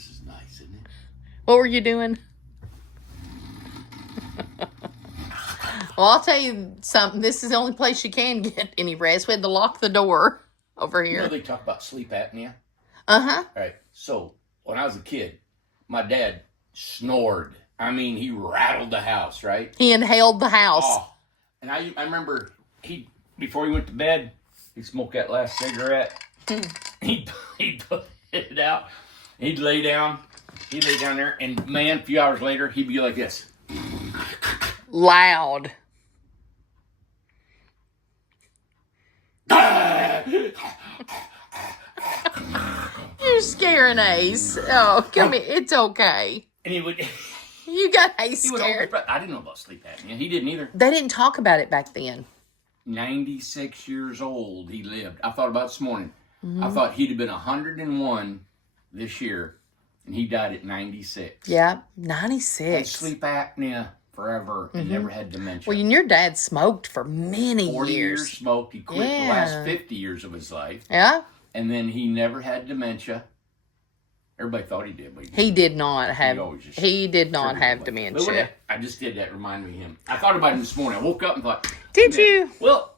This is nice, isn't it? What were you doing? Well, I'll tell you something. This is the only place you can get any rest. We had to lock the door over here. You know they talk about sleep apnea? Uh-huh. All right. So when I was a kid, my dad snored. I mean, he rattled the house, right? He inhaled the house. Oh, and I remember before he went to bed, he'd smoke that last cigarette. He'd put it out. He'd lay down. He'd lay down there, and man, a few hours later, he'd be like this. Loud. You're scaring Ace. Oh, come here. It's okay. And he would. You got Ace scared. I didn't know about sleep apnea. He didn't either. They didn't talk about it back then. 96 years old he lived. I thought about it this morning. I thought he'd have been 101 this year, and he died at 96. Yeah, 96. Had sleep apnea forever and never had dementia. Well, and your dad smoked for many 40 years years. Smoked. He quit the last 50 years of his life. Yeah. And then he never had dementia. Everybody thought he did, but he did not have. He did not have But dementia. I just did that. Reminded me of him. I thought about him this morning. I woke up and thought, Did you? Well,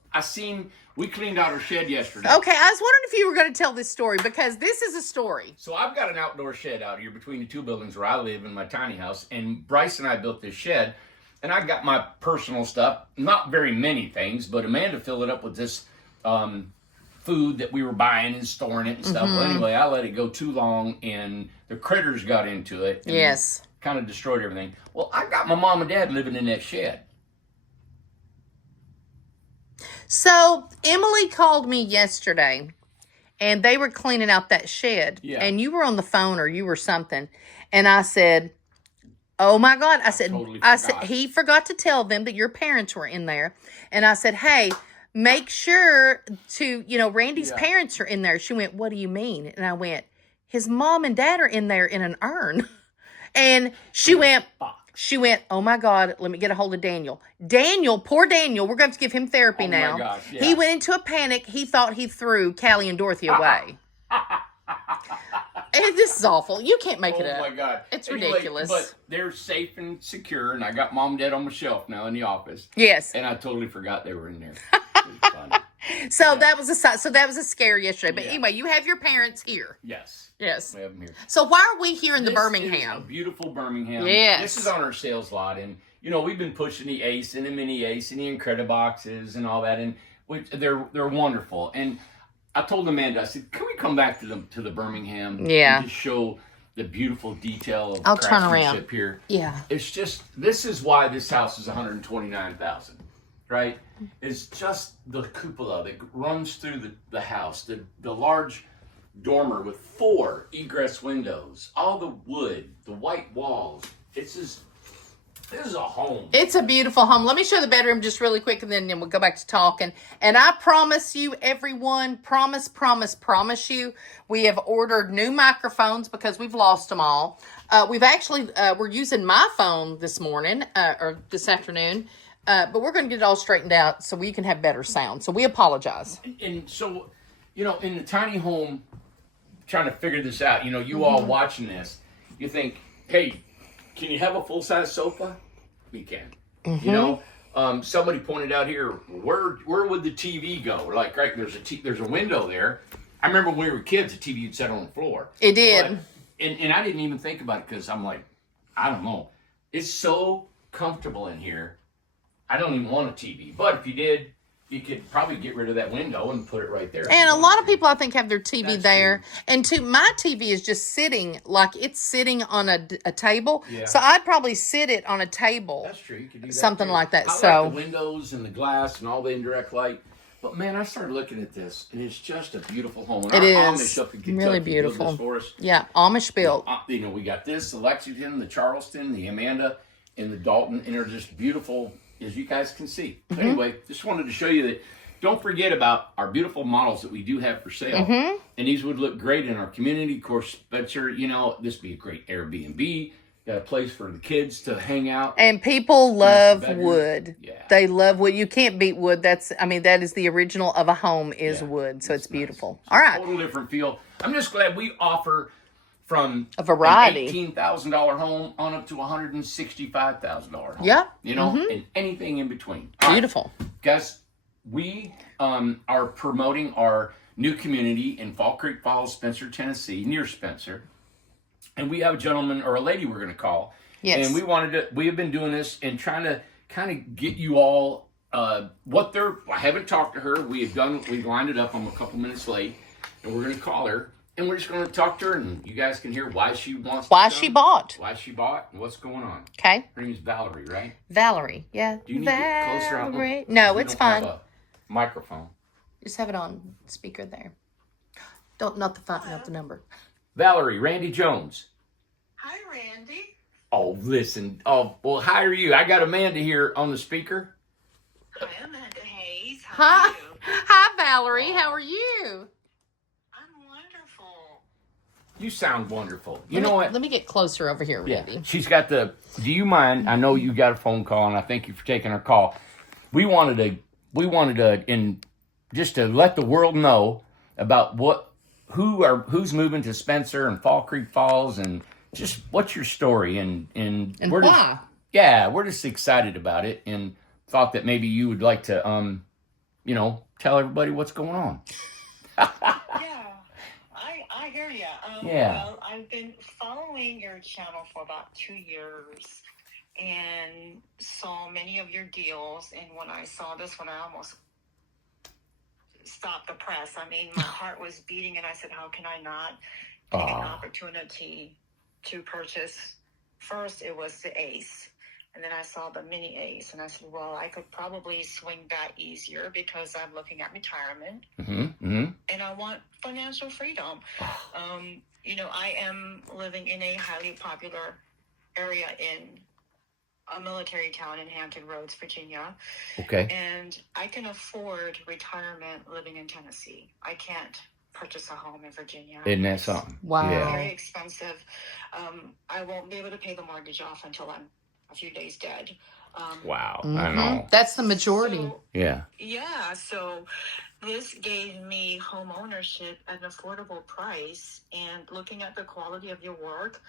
we cleaned out our shed yesterday. Okay, I was wondering if you were going to tell this story because this is a story. So I've got an outdoor shed out here between the two buildings where I live in my tiny house, and Bryce and I built this shed, and I got my personal stuff, not very many things, but Amanda filled it up with this food that we were buying and storing it and stuff. Well, anyway, I let it go too long, and the critters got into it. And Yes. kind of destroyed everything. Well, I got my mom and dad living in that shed. So Emily called me yesterday, and they were cleaning out that shed. Yeah. And you were on the phone or you were something, and I said, "Oh my God!" I said, he forgot to tell them that your parents were in there, and I said, "Hey, make sure to Randy's parents are in there." She went, "What do you mean?" And I went, "His mom and dad are in there in an urn," and she went. "Oh my God, let me get a hold of Daniel." Poor Daniel, we're going to have to give him therapy now. My gosh, yeah. He went into a panic. He thought he threw Callie and Dorothy away. And this is awful. You can't make it up. Oh my God. It's ridiculous. But they're safe and secure, and I got mom and dad on my shelf now in the office. Yes. And I totally forgot they were in there. It was funny. So that was a scare yesterday. But anyway, you have your parents here. Yes. Yes. We have them here. So why are we here in the This Birmingham? is a beautiful Birmingham. Yes. This is on our sales lot, and we've been pushing the Ace and the Mini Ace and the Incrediboxes and all that, and they're wonderful. And I told Amanda, I said, "Can we come back to the Birmingham? Yeah. And just show the beautiful detail of I'll turn around. craftsmanship here." Yeah. It's just, this is why this house is $129,000, right? It's just the cupola that runs through the house, the large dormer with 4 egress windows, all the wood, the white walls. This is a home. It's a beautiful home. Let me show the bedroom just really quick, and then we'll go back to talking. And I promise you, everyone, promise you, we have ordered new microphones because we've lost them all. We've actually, we're using my phone this morning, or this afternoon, but we're going to get it all straightened out so we can have better sound. So we apologize. And so, in the tiny home, trying to figure this out, you all watching this, you think, hey, can you have a full-size sofa? We can. Somebody pointed out here, where would the TV go? Like, right, there's a window there. I remember when we were kids, the TV would sit on the floor. It did. But, and I didn't even think about it because I'm like, I don't know. It's so comfortable in here. I don't even want a TV. But if you did, you could probably get rid of that window and put it right there. And a lot of people, I think, have their TV That's there. true. And my TV is just sitting, like it's sitting on a table. Yeah. So I'd probably sit it on a table. That's true. You could do that Something too. like that. I like the windows and the glass and all the indirect light. But man, I started looking at this, and it's just a beautiful home. And It our is. Amish up in Kentucky Really built beautiful. this for us. Yeah, Amish built. We got this, the Lexington, the Charleston, the Amanda, and the Dalton, and they're just beautiful, as you guys can see. So anyway, just wanted to show you that. Don't forget about our beautiful models that we do have for sale. And these would look great in our community. Of course, Spencer, this would be a great Airbnb. Got a place for the kids to hang out. And people love wood. Yeah. They love wood. You can't beat wood. That is the original of a home is wood. So it's beautiful. Nice. All right. Total different feel. I'm just glad we offer from a variety, an $18,000 home on up to $165,000 home. Yeah. You know, and anything in between. Beautiful. Right. Guys, we are promoting our new community in Fall Creek Falls, Spencer, Tennessee, near Spencer. And we have a gentleman or a lady we're going to call. Yes. And we have been doing this and trying to kind of get you all I haven't talked to her. We've lined it up. I'm a couple minutes late. And we're going to call her. And we're just going to talk to her. And you guys can hear why she wants to Why come, she bought. Why she bought and what's going on. Okay. Her name is Valerie, right? Valerie. Yeah. Do you need to get closer out? No, it's fine. Have a microphone. Just have it on speaker there. Not the number. Valerie, Randy Jones. Hi, Randy. Oh, listen. Oh, well, how are you? I got Amanda here on the speaker. Hi, Amanda Hayes. How are you? Hi, Valerie. How are you? I'm wonderful. You sound wonderful. You know what? Let me get closer over here, Randy. She's got do you mind? I know you got a phone call, and I thank you for taking our call. We wanted to, just to let the world know about who's moving to Spencer and Fall Creek Falls, and just what's your story, and we're why? We're just excited about it, and thought that maybe you would like to, tell everybody what's going on. Yeah, I hear you. Yeah. Well, I've been following your channel for about 2 years and saw many of your deals. And when I saw this one, I almost stopped the press. I mean, my heart was beating, and I said, how can I not take an opportunity to purchase? First, it was the Ace. And then I saw the mini Ace, and I said, well, I could probably swing that easier because I'm looking at retirement, and I want financial freedom. I am living in a highly popular area in a military town in Hampton Roads, Virginia. Okay. And I can afford retirement living in Tennessee. I can't purchase a home in Virginia. Isn't that something? Wow. Yeah. Very expensive. I won't be able to pay the mortgage off until I'm a few days dead. Wow. I know. That's the majority. So this gave me home ownership at an affordable price, and looking at the quality of your work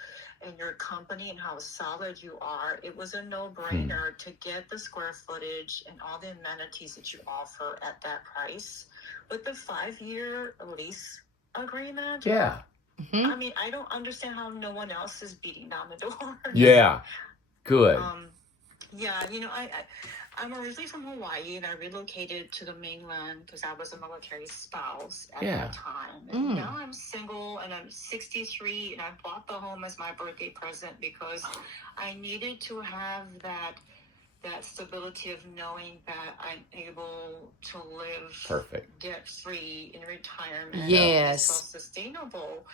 and your company and how solid you are, it was a no-brainer to get the square footage and all the amenities that you offer at that price with the 5-year lease agreement. Yeah. I mean, I don't understand how no one else is beating down the door. Yeah. Good. I'm originally from Hawaii, and I relocated to the mainland because I was a military spouse at that time. And now I'm single, and I'm 63, and I bought the home as my birthday present because I needed to have that stability of knowing that I'm able to live debt-free in retirement. Yes. Self-sustainable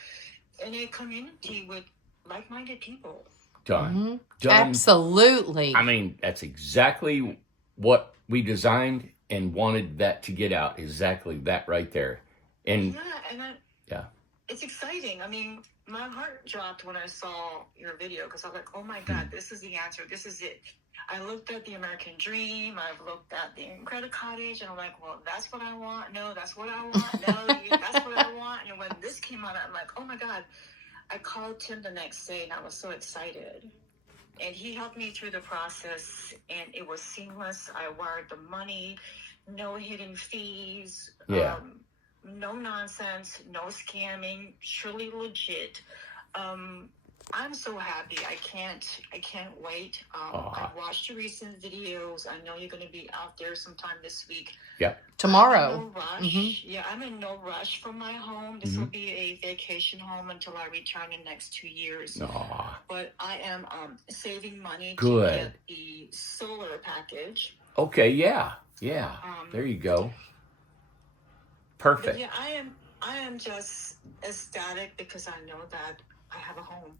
in a community with like-minded people. Done. Absolutely. I mean, that's exactly what we designed and wanted that to get out. Exactly that right there. And it's exciting. I mean, my heart dropped when I saw your video because I was like, oh my God, this is the answer. This is it. I looked at the American Dream. I've looked at the Credit Cottage, and I'm like, well, that's what I want. No, that's what I want. No, that's what I want. And when this came out, I'm like, oh my God. I called Tim the next day, and I was so excited. And he helped me through the process, and it was seamless. I wired the money, no hidden fees, no nonsense, no scamming, truly legit. I'm so happy. I can't wait. I've watched your recent videos. I know you're going to be out there sometime this week. Yep. Tomorrow. I'm in no rush. Yeah, I'm in no rush for my home. This will be a vacation home until I return in the next 2 years. But I am saving money to get the solar package. Okay, yeah. There you go. Perfect. Yeah, I am just ecstatic because I know that I have a home.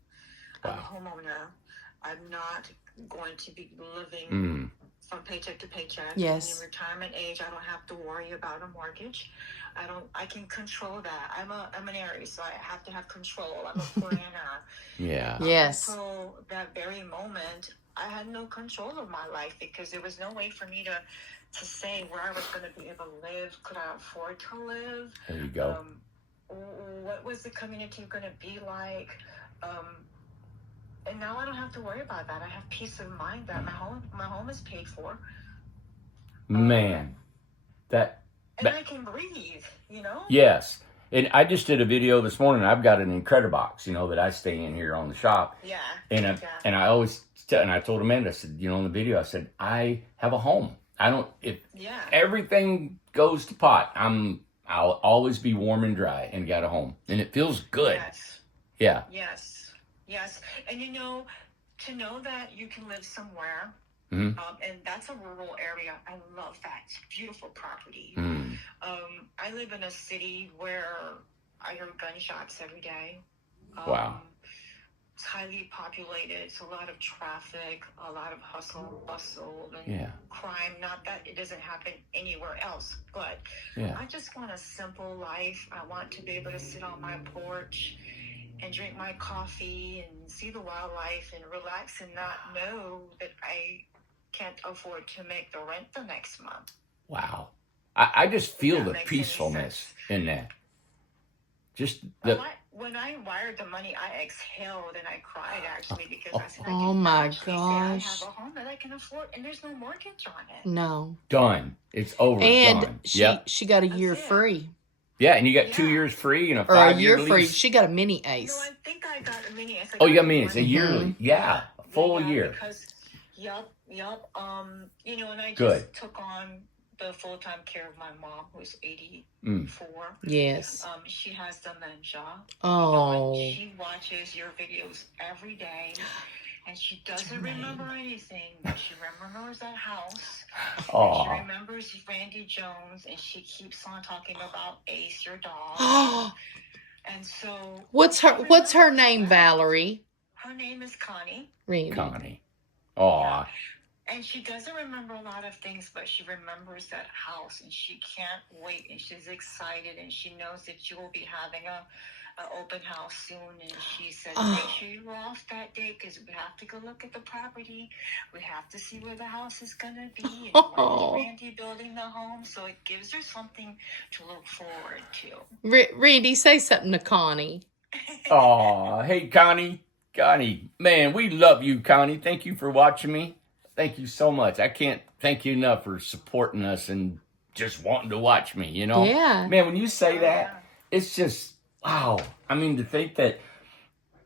I'm a homeowner. I'm not going to be living from paycheck to paycheck. Yes. In retirement age, I don't have to worry about a mortgage. I can control that. I'm an Aries, so I have to have control. I'm a planner. Yes. Until that very moment, I had no control of my life because there was no way for me to say where I was going to be able to live. Could I afford to live? There you go. what was the community going to be like? And now I don't have to worry about that. I have peace of mind that my home is paid for. Man, and I can breathe, Yes. And I just did a video this morning. I've got an Incredibox, that I stay in here on the shop. Yeah. And I always, and I told Amanda, I said, in the video, I said, I have a home. If everything goes to pot, I'll always be warm and dry and got a home. And it feels good. Yes. Yeah. Yes. And to know that you can live somewhere, and that's a rural area. I love that. It's beautiful property. I live in a city where I hear gunshots every day. Wow. It's highly populated. It's a lot of traffic, a lot of hustle, bustle, and crime. Not that it doesn't happen anywhere else, but I just want a simple life. I want to be able to sit on my porch and drink my coffee and see the wildlife and relax and not know that I can't afford to make the rent the next month. Wow. I just feel the peacefulness in that. Just when I wired the money, I exhaled and I cried actually because I said, oh my gosh. I have a home that I can afford and there's no mortgage on it. No. Done. It's over. And done. she got a year free. Yeah, and you got 2 years free and a 5-year lease. Or a year free. lease. She got a mini Ace. No, I think I got a mini Ace. You got a mini. It's a yearly. Yeah, a full year. Because, yep. And I just took on the full-time care of my mom, who's 84. Yes. She has dementia. Oh. She watches your videos every day. And she doesn't remember anything, but she remembers that house. And she remembers Randy Jones, and she keeps on talking about Ace, your dog. And so, what's her name, Valerie? Her name is Connie. Randy. Connie. Aw. Yeah. And she doesn't remember a lot of things, but she remembers that house, and she can't wait, and she's excited, and she knows that you will be having an open house soon. And she said, make sure you're off that day because we have to go look at the property. We have to see where the house is going to be, and when is Randy building the home. So it gives her something to look forward to. Randy, say something to Connie. Aw, hey, Connie. Connie, man, we love you, Connie. Thank you for watching me. Thank you so much. I can't thank you enough for supporting us and just wanting to watch me, Yeah. Man, when you say that, it's just, wow. I mean, to think that,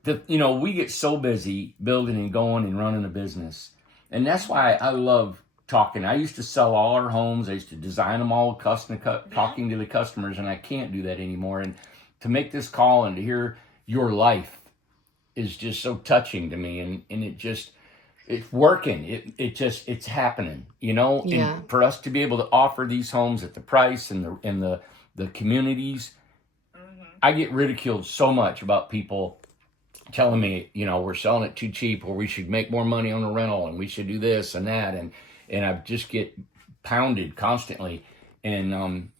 we get so busy building and going and running a business. And that's why I love talking. I used to sell all our homes. I used to design them all, custom talking to the customers, and I can't do that anymore. And to make this call and to hear your life is just so touching to me. And it just... it's working. It's happening, Yeah. And for us to be able to offer these homes at the price and the communities, I get ridiculed so much about people telling me, we're selling it too cheap, or we should make more money on the rental, and we should do this and that, and I just get pounded constantly, and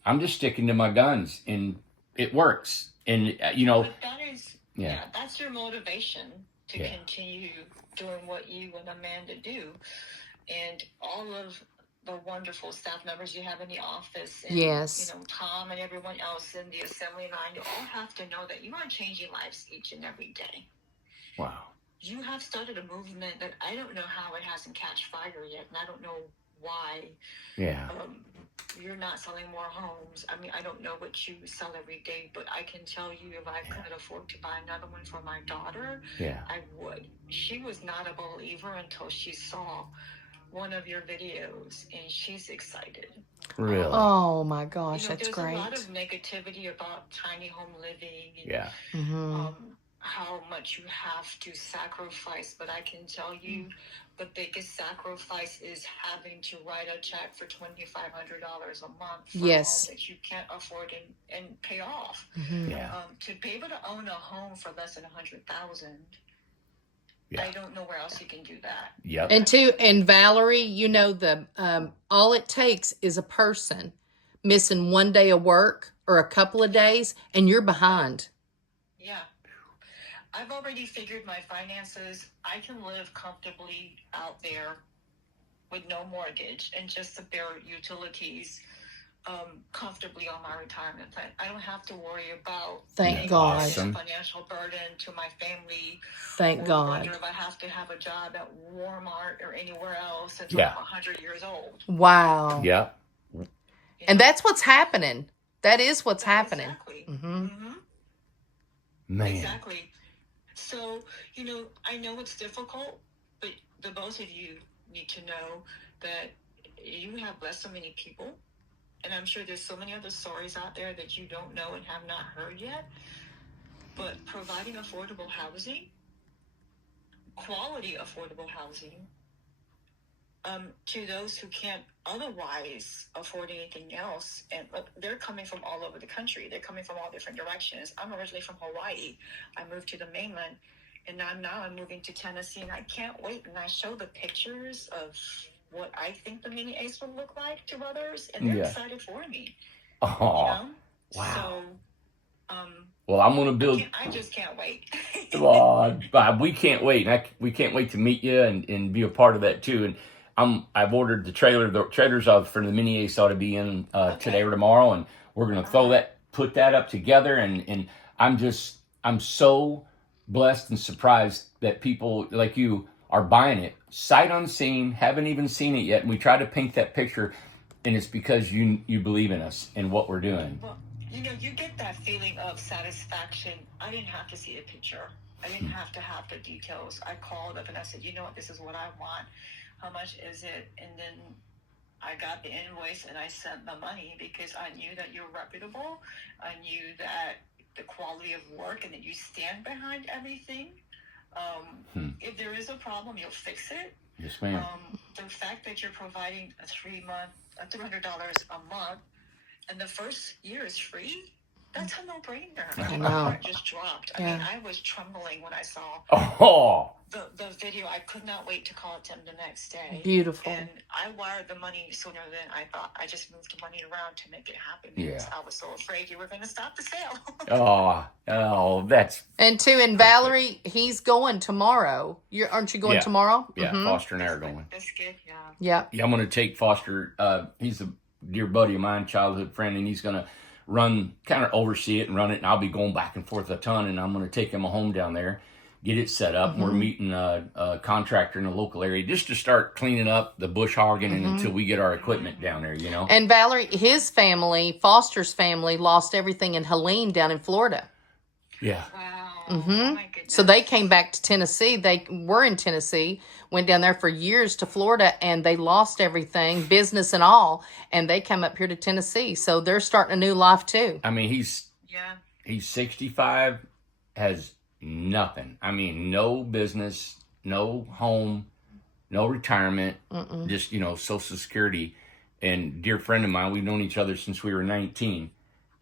I'm just sticking to my guns, and it works, and But that is, that's your motivation to continue doing what you and Amanda do, and all of the wonderful staff members you have in the office, and Tom and everyone else in the assembly line, you all have to know that you are changing lives each and every day. Wow. You have started a movement that I don't know how it hasn't catch fire yet, and I don't know why. Yeah. You're not selling more homes. I mean, I don't know what you sell every day, but I can tell you if I could afford to buy another one for my daughter, I would. She was not a believer until she saw one of your videos, and she's excited. Really? Oh my gosh, that's there's great. There's a lot of negativity about tiny home living and how much you have to sacrifice, but I can tell you the biggest sacrifice is having to write a check for $2,500 a month for a home that you can't afford and pay off. To be able to own a home for less than $100,000, I don't know where else you can do that. Yep. And Valerie, all it takes is a person missing one day of work or a couple of days, and you're behind. Yeah. I've already figured my finances. I can live comfortably out there with no mortgage and just the bare utilities comfortably on my retirement plan. I don't have to worry about Thank God. Awesome. financial burden to my family. Thank or God. wonder if I have to have a job at Walmart or anywhere else until Yeah. I'm 100 years old. Wow. Yeah. And that's what's happening. That is what's happening. Exactly. Mm-hmm. Man. Exactly. So, I know it's difficult, but the both of you need to know that you have blessed so many people. And I'm sure there's so many other stories out there that you don't know and have not heard yet. But providing affordable housing, quality affordable housing, to those who can't otherwise afford anything else. And they're coming from all over the country. They're coming from all different directions. I'm originally from Hawaii. I moved to the mainland. And now I'm moving to Tennessee. And I can't wait. And I show the pictures of what I think the mini Ace will look like to others, and they're excited for me. Oh, wow. So, well, I'm gonna build. I just can't wait. Bob, we can't wait. We can't wait to meet you and be a part of that too. And I've ordered the trailer. The trailers for the mini Ace ought to be in today or tomorrow, and we're gonna put that up together. And I'm so blessed and surprised that people like you are buying it sight unseen, haven't even seen it yet, and we try to paint that picture, and it's because you believe in us and what we're doing. Well, you get that feeling of satisfaction. I didn't have to see a picture. I didn't have to have the details. I called up and I said, you know what, this is what I want. How much is it? And then I got the invoice and I sent the money because I knew that you're reputable. I knew that the quality of work and that you stand behind everything. If there is a problem, you'll fix it. Yes, ma'am. The fact that you're providing a $300 a month, and the first year is free, that's a no-brainer. I My know. heart just dropped. I mean, Yeah. I was trembling when I saw the video. I could not wait to call Tim the next day. Beautiful. And I wired the money sooner than I thought. I just moved the money around to make it happen because I was so afraid you were going to stop the sale. That's... And Valerie, he's going tomorrow. Aren't you going tomorrow? Yeah, Foster and I are going. That's good, Yeah. Yeah, I'm going to take Foster. He's a dear buddy of mine, childhood friend, and he's going to kind of oversee it and run it, and I'll be going back and forth a ton, and I'm going to take him home down there, get it set up. We're meeting a contractor in the local area just to start cleaning up the bush hogging and until we get our equipment down there, And Valerie, his family, Foster's family, lost everything in Helene down in Florida. Yeah. Wow. Oh my goodness. So they came back to Tennessee. They were in Tennessee, went down there for years to Florida, and they lost everything, business and all, and they came up here to Tennessee. So they're starting a new life too. I mean, he's 65, has nothing. I mean, no business, no home, no retirement, just, Social Security. And dear friend of mine, we've known each other since we were 19.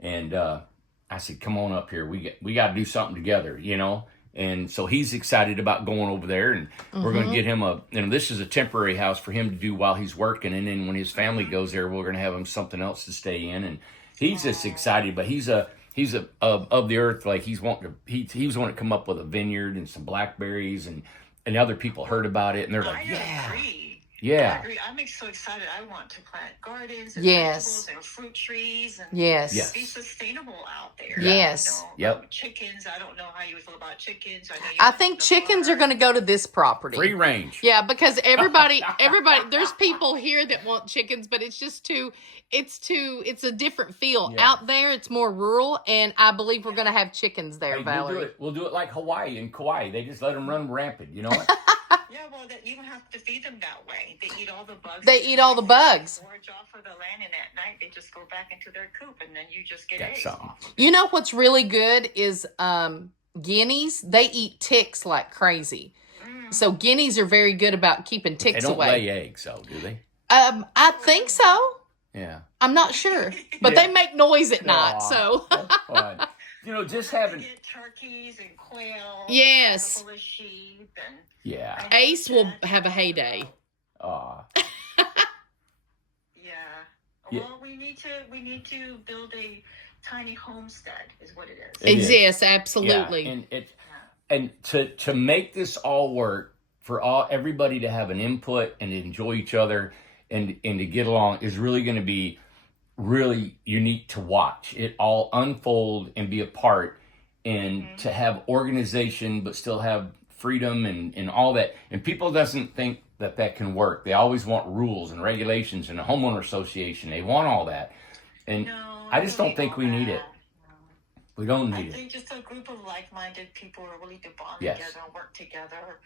And I said, come on up here. We got to do something together, And so he's excited about going over there, and we're going to get him this is a temporary house for him to do while he's working. And then when his family goes there, we're going to have him something else to stay in. And he's just excited, but he's of the earth. Like he was wanting to come up with a vineyard and some blackberries, and other people heard about it, and they're like, I agree. I'm so excited. I want to plant gardens and vegetables and fruit trees and be sustainable out there. Yes. Chickens. I don't know how you feel about chickens. I think chickens are going to go to this property. Free range. Yeah, because everybody, there's people here that want chickens, but it's a different feel. Yeah. Out there, it's more rural, and I believe we're going to have chickens there, Valerie. We'll do it like Hawaii and Kauai. They just let them run rampant, you know what? Yeah, well, you don't have to feed them that way. They eat all the bugs. They eat all the bugs. Forage off of the land, and at night they just go back into their coop, and then you just get eggs. You know what's really good is guineas. They eat ticks like crazy. So guineas are very good about keeping ticks away. They don't lay eggs, though, do they? I think so. Yeah. I'm not sure, but they make noise at night. So. That's fun. Just having get turkeys and quail. Yes. And sheep and Ace will have a heyday. Aw. Well, we need to build a tiny homestead, is what it is. Yes, absolutely. Yeah. And to make this all work, for everybody to have an input and to enjoy each other and to get along is really going to be really unique to watch it all unfold and be a part, and to have organization but still have freedom and all that. And people doesn't think that can work. They always want rules and regulations and a homeowner association. They want all that. And No, I just don't think we need it. We don't need it. I think just a group of like-minded people who are willing to bond Yes. together and work together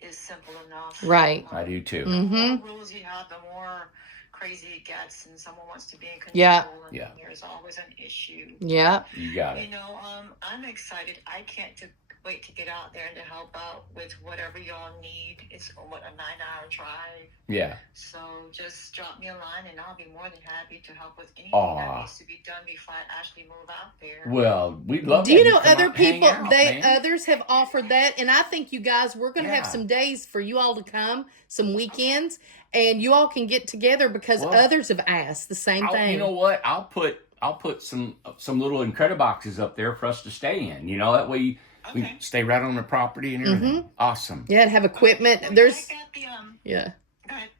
is simple enough. Right. I do too. The more rules you have, the more crazy it gets, and someone wants to be in control. Yeah. And Yeah. there's always an issue. Yeah. You got it. You know, I'm excited. I can't wait to get out there and to help out with whatever y'all need. It's a 9-hour drive. Yeah. So just drop me a line, and I'll be more than happy to help with anything Aw. that needs to be done before I actually move out there. Well, we'd love Do to you have know come other out and hang people? out, They man. others have offered that, and I think you guys, we're going to have Yeah. some days for you all to come, some weekends, and you all can get together because Well, others have asked the same thing. You know what? I'll put some little Incrediboxes up there for us to stay in. You know, that way we Okay. stay right on the property and everything. Awesome. Yeah, and have equipment. Well, There's I got the, yeah. go ahead.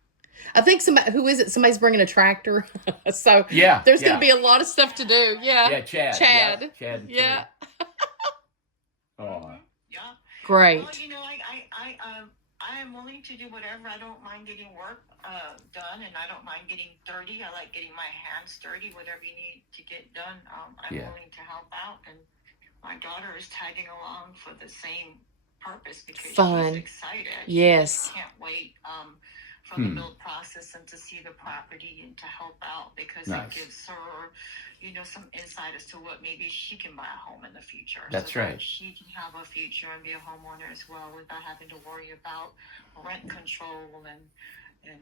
I think somebody, who is it? Somebody's bringing a tractor, so Yeah. there's going to be a lot of stuff to do. Yeah, Yeah, Chad. Chad. Yeah, Chad. Yeah. Oh. Yeah. Great. Well, you know, I am willing to do whatever. I don't mind getting work done, and I don't mind getting dirty. I like getting my hands dirty. Whatever you need to get done, I'm Yeah. willing to help out. And my daughter is tagging along for the same purpose because Fun. she's excited. Yes. She can't wait for the build process and to see the property and to help out because Nice. it gives her, you know, some insight as to what maybe she can buy a home in the future. That's so that right. she can have a future and be a homeowner as well without having to worry about rent control and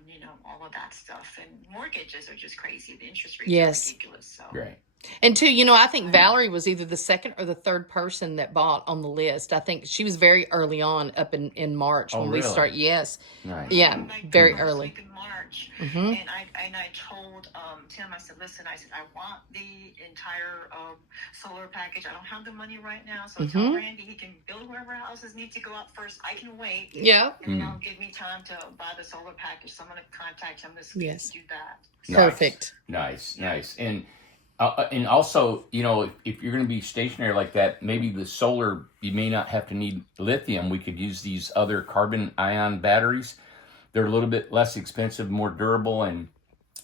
you know, all of that stuff. And mortgages are just crazy. The interest rates Yes. are ridiculous. So Great. And two, you know, I think Valerie was either the second or the third person that bought on the list. I think she was very early on, up in March Oh, when really? we start. Yes, Nice. yeah, like very the first early. week in March, Mhm. and I told Tim, I said, listen, I said I want the entire solar package. I don't have the money right now, so tell Randy he can build wherever houses need to go up first. I can wait. Yeah, And that'll give me time to buy the solar package. So I'm going to contact him this week Yes. to do that. perfect. Nice. And also, you know, if you're going to be stationary like that, maybe the solar, you may not have to need lithium. We could use these other carbon ion batteries. They're a little bit less expensive, more durable, and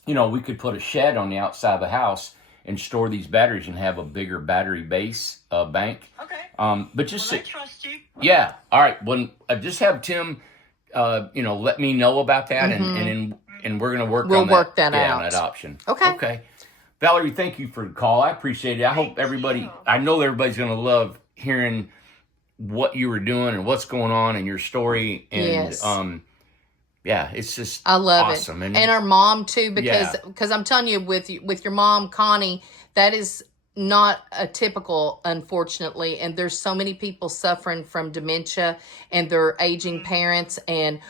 you know, we could put a shed on the outside of the house and store these batteries and have a bigger battery base bank. Okay. But just Well, I trust you. yeah. All right. When just have Tim, you know, let me know about that, and we're gonna work. We'll on that, work that yeah, out. on that option. Okay. Okay. Valerie, thank you for the call. I appreciate it. I hope Thank everybody. you. I know everybody's gonna love hearing what you were doing and what's going on in your story. And Yes. yeah, it's just I love awesome. it, and our mom too, Yeah. because I'm telling you, with your mom, Connie, that is not a typical, unfortunately, and there's so many people suffering from dementia and their aging parents, and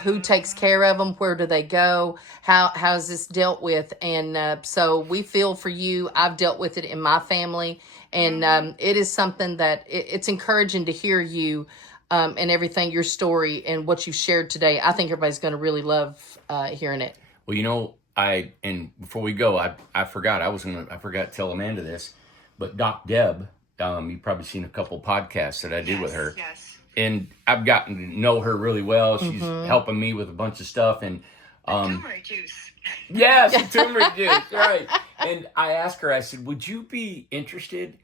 who takes care of them, where do they go, how's this dealt with, and so we feel for you. I've dealt with it in my family, and it is something that it's encouraging to hear you. And everything, your story and what you shared today. I think everybody's going to really love hearing it. Well, you know, and before we go, I forgot I forgot to tell Amanda this, but Doc Deb, you've probably seen a couple podcasts that I did with her, Yes. and I've gotten to know her really well. She's helping me with a bunch of stuff, and Turmeric juice. yes, turmeric juice, right? And I asked her, I said, would you be interested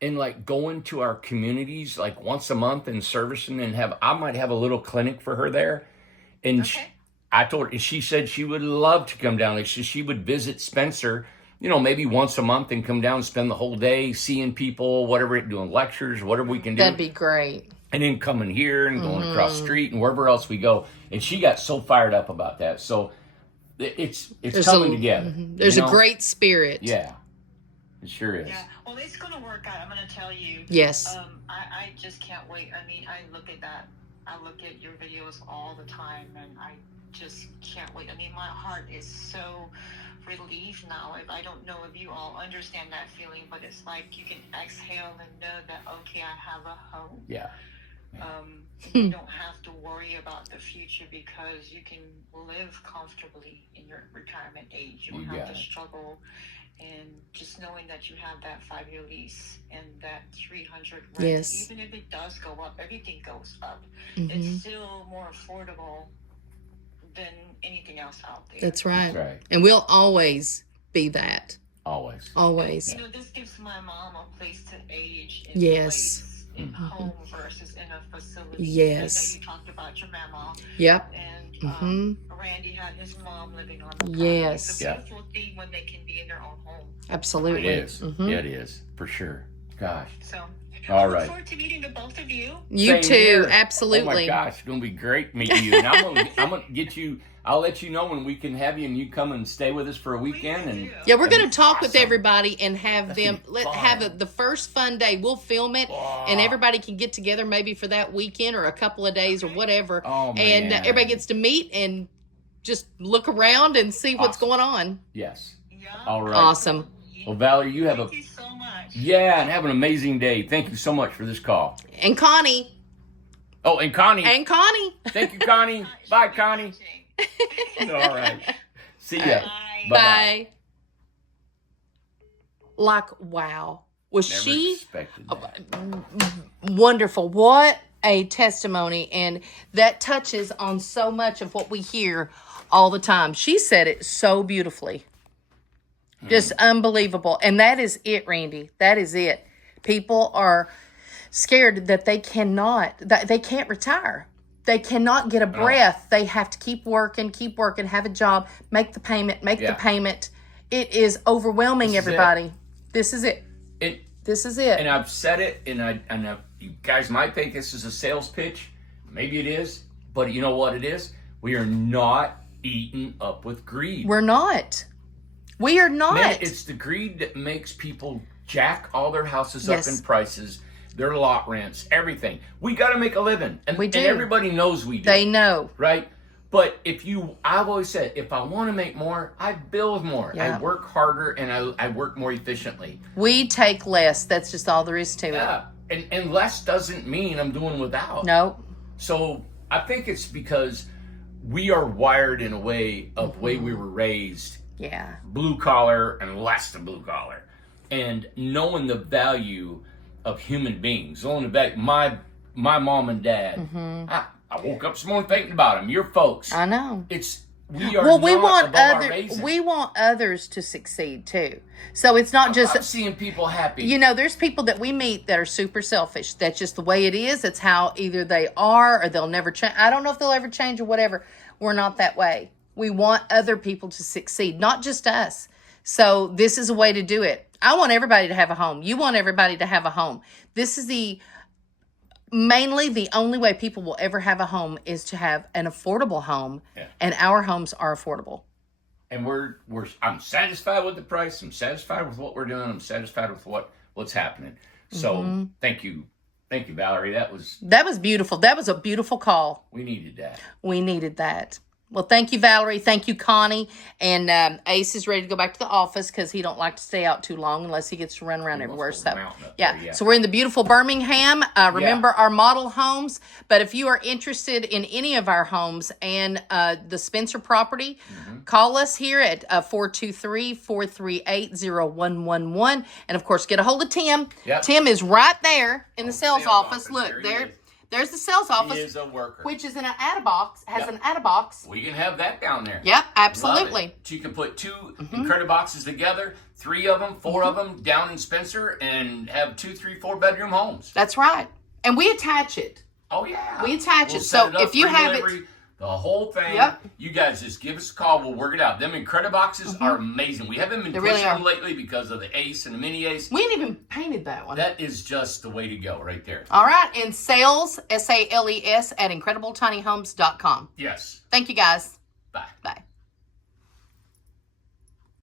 in like going to our communities like once a month and servicing, and I might have a little clinic for her there. And Okay. I told her, she said she would love to come down. Like she would visit Spencer, you know, maybe once a month and come down and spend the whole day seeing people, whatever, doing lectures, whatever we can do. That'd be great. And then coming here and going across the street and wherever else we go. And she got so fired up about that. So it's coming together. There's you a know? great spirit. Yeah, it sure is. Yeah. Well, it's going to work out. I'm going to tell you. Yes. I just can't wait. I mean, I look at that. I look at your videos all the time, and I just can't wait. I mean, my heart is so relieved now. If I don't know if you all understand that feeling, but it's like you can exhale and know that, okay, I have a home. Yeah. You don't have to worry about the future because you can live comfortably in your retirement age. You don't have to struggle. And just knowing that you have that 5-year lease and that 300 rent, Yes. even if it does go up, everything goes up. Mm-hmm. It's still more affordable than anything else out there. That's right. That's right. And we'll always be that. Always. Always. You know, this gives my mom a place to age in Yes. place, in home versus in a facility. Yes. I know you talked about your mama. Yep. And Randy had his mom living on the property. Yes. It's a beautiful thing when they can be in their own home. Absolutely. It is. Yeah, it is. For sure. Gosh. So, all I right. look forward to meeting the both of you. You Same too. here. Absolutely. Oh my gosh, it's gonna be great meeting you. And I'm gonna get you. I'll let you know when we can have you and you come and stay with us for a weekend. And yeah, we're going to talk with everybody and have them fun. the first fun day. We'll film it and everybody can get together maybe for that weekend or a couple of days or whatever. Oh, and man. everybody gets to meet and just look around and see what's going on. Yes. Yeah. All right. Awesome. Well, Valerie, you have Thank you so much. and have an amazing day. Thank you so much for this call. And Connie. Oh, and Connie. And Connie. Thank you, Connie. Bye, Connie. All right. See ya. Bye. Bye. Like, wow. Was Never she expected that. wonderful? What a testimony. And that touches on so much of what we hear all the time. She said it so beautifully. Just unbelievable. And that is it, Randy. That is it. People are scared that they can't retire. They cannot get a breath. They have to keep working, have a job, make the payment. It is overwhelming, everybody. This is it. This is it. And I've said it, and I know you guys might think this is a sales pitch. Maybe it is, but you know what it is? We are not eaten up with greed. We're not. We are not. Man, it's the greed that makes people jack all their houses up in prices, their lot rents, everything. We got to make a living. And, we do. And everybody knows we do. They know. Right? But I've always said, if I want to make more, I build more. Yeah. I work harder and I work more efficiently. We take less. That's just all there is to it. Yeah. And less doesn't mean I'm doing without. No. So I think it's because we are wired in a way of way we were raised. Yeah. Blue collar and less than blue collar. And knowing the value of human beings. Knowing the value. My mom and dad. I woke up this morning thinking about them. Your folks. I know. We want others to succeed too. So it's not just I'm seeing people happy. You know, there's people that we meet that are super selfish. That's just the way it is. It's how either they are or they'll never change. I don't know if they'll ever change or whatever. We're not that way. We want other people to succeed, not just us. So this is a way to do it. I want everybody to have a home. You want everybody to have a home. This is mainly the only way people will ever have a home is to have an affordable home, and our homes are affordable. And I'm satisfied with the price. I'm satisfied with what we're doing. I'm satisfied with what's happening. So thank you, Valerie. That was beautiful. That was a beautiful call. We needed that. We needed that. Well, thank you, Valerie. Thank you, Connie. And Ace is ready to go back to the office because he don't like to stay out too long unless he gets to run around everywhere. So, So we're in the beautiful Birmingham. Remember our model homes. But if you are interested in any of our homes and the Spencer property, call us here at 423-438-0111. And, of course, get a hold of Tim. Yep. Tim is right there in the sales office. Look, there's the sales office. He is a worker. Which is in an Attabox, an Attabox. We can have that down there. Yep, absolutely. So you can put two Incrediboxes boxes together, 3 of them, 4 of them down in Spencer, and have 2, 3, 4 bedroom homes. That's right. And we attach it. Oh, yeah. We attach it. So if you have it. The whole thing, you guys just give us a call. We'll work it out. Them Incrediboxes are amazing. We haven't been pushing them lately because of the Ace and the Mini Ace. We ain't even painted that one. That is just the way to go right there. All right. And sales, SALES, at IncredibleTinyHomes.com. Yes. Thank you, guys. Bye. Bye.